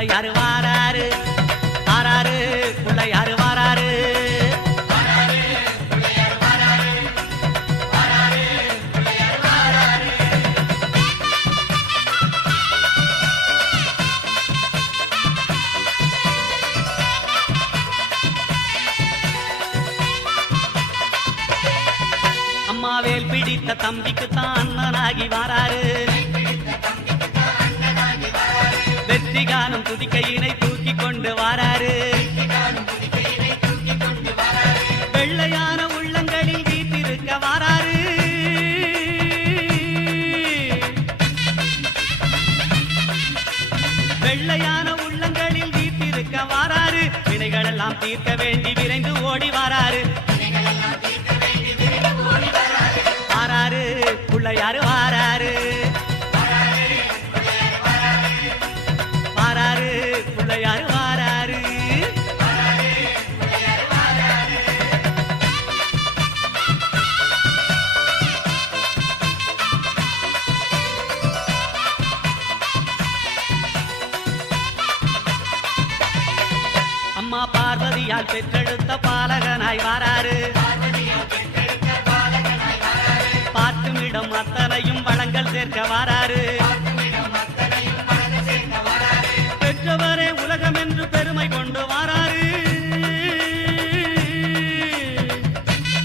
பிள்ளையாரு வாராரு வாராரு பிள்ளையாரு வாராரு அம்மாவேல் பிடித்த தம்பிக்குத்தான் அண்ணனாகி வாராரு வெற்றி காணும் துதிக்கையினை தூக்கி கொண்டு வாராரு வெள்ளையான உள்ளங்களில் வீட்டிருக்க வாராரு வெள்ளையான உள்ளங்களில் வீட்டிருக்க வாராரு வினைகளெல்லாம் தீர்க்க வேண்டி விரைந்து ஓடி வாராரு வாராரு பிள்ளையாரு வாராரு வாராரு பிள்ளையாரு வாராரு அம்மா பார்வதியால் பெற்றெடுத்த பாலகனாய் வாராரு பார்க்குமிடம் அத்தனையும் வளங்கள் சேர்க்க வாராரு பெற்றவரே உலகம் என்று பெருமை கொண்டு வாராரு